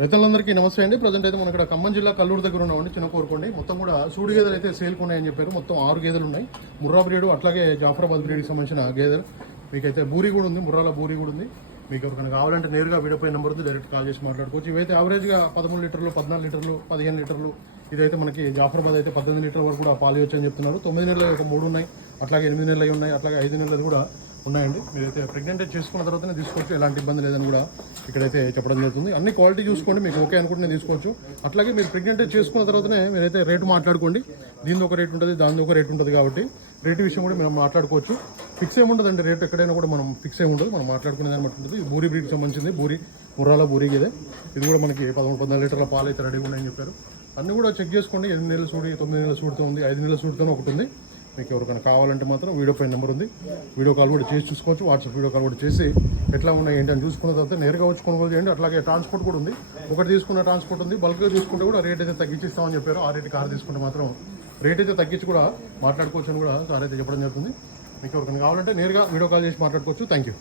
రైతులందరికీ నమస్తే అండి. ప్రజెంట్ అయితే మనం ఇక్కడ ఖమ్మం జిల్లా కల్లూరు దగ్గర ఉన్నామండి. చిన్న కోరుకోండి మొత్తం కూడా సూడి గేదెలు అయితే సేల్కి ఉన్నాయని చెప్పారు. మొత్తం 6 గేదెలు ఉన్నాయి. ముర్రా బ్రీడ్ అట్లాగే జాఫరాబాద్ బ్రీడ్కి సంబంధించిన గేదెలు. మీకైతే బూరి కూడా ఉంది, ముర్రాల బూరి కూడా ఉంది. మీకు ఎవరికైనా కావాలంటే నేరుగా వీడియోపై నెంబర్ ఉంది, డైరెక్ట్ కాల్ చేసి మాట్లాడుకోవచ్చు. ఇవైతే యావరేజ్గా 13 లీటర్లు, 14 లీటర్లు, 15 లీటర్లు. ఇదైతే మనకి జాఫరాబాద్ అయితే 18 లీటర్ల వరకు కూడా పాలు ఇవ్వచ్చు అని చెప్తున్నారు. 9 నెలలు ఒక 3 ఉన్నాయి, అట్లాగే 8 నెలలు ఉన్నాయి, అట్లాగే 5 నెలలు కూడా ఉన్నాయండి. మీరైతే ప్రెగ్నెంట్ చేసుకున్న తర్వాతనే తీసుకోవచ్చు, ఎలాంటి ఇబ్బంది లేదని కూడా ఇక్కడైతే చెప్పడం జరుగుతుంది. అన్ని క్వాలిటీ చూసుకోండి, మీకు ఓకే అనుకుంటే తీసుకోవచ్చు. అట్లాగే మీరు ప్రెగ్నెంట్ చేసుకున్న తర్వాతనే మీరైతే రేటు మాట్లాడుకోండి. దీని ఒక రేటు ఉంటుంది, దాని ఒక రేటు ఉంటుంది కాబట్టి రేటు విషయం కూడా మనం మాట్లాడుకోవచ్చు. ఫిక్స్ ఏముంటుందండి, రేటు ఎక్కడైనా కూడా మనం ఫిక్స్ ఏముండదు, మనం మాట్లాడుకునే దాన్ని బట్టి ఉంటుంది. బూరి బ్రీడ్కి సంబంధించింది, బూరి ముర్రాల బూరి గేదె. ఇది కూడా మనకి 13-14 లీటర్ల పాలు అయితే రెడీగా ఉన్నాయని చెప్పారు. అన్నీ కూడా చెక్ చేసుకోండి. 8 నెలల సూడి, 9 నెలల సూడితో ఉంది, 5 నెలల సూడితో ఒకటి ఉంది. మీకు ఎవరికైనా కావాలంటే మాత్రం వీడియో పైన నెంబర్ ఉంది, వీడియో కాల్ కూడా చేసి చూసుకోవచ్చు. వాట్సాప్ వీడియో కాల్ కూడా చేసి ఎట్లా ఉన్నాయి ఏంటి అని చూసుకున్న తర్వాత నేరుగా వచ్చి కొనుగోలు చేయండి. అట్లాగే ట్రాన్స్పోర్ట్ కూడా ఉంది, ఒకటి తీసుకున్న ట్రాన్స్పోర్ట్ ఉంది. బల్క్గా చూసుకుంటే కూడా రేట్ అయితే తగ్గించిస్తామని చెప్పారు. ఆ రేటు కార్ తీసుకుంటే మాత్రం రేట్ అయితే తగ్గించి కూడా మాట్లాడుకోవచ్చు అని కూడా సార్ అయితే చెప్పడం జరుగుతుంది. మీకు ఎవరికైనా కావాలంటే నేరుగా వీడియో కాల్ చేసి మాట్లాడుకోవచ్చు. Thank you.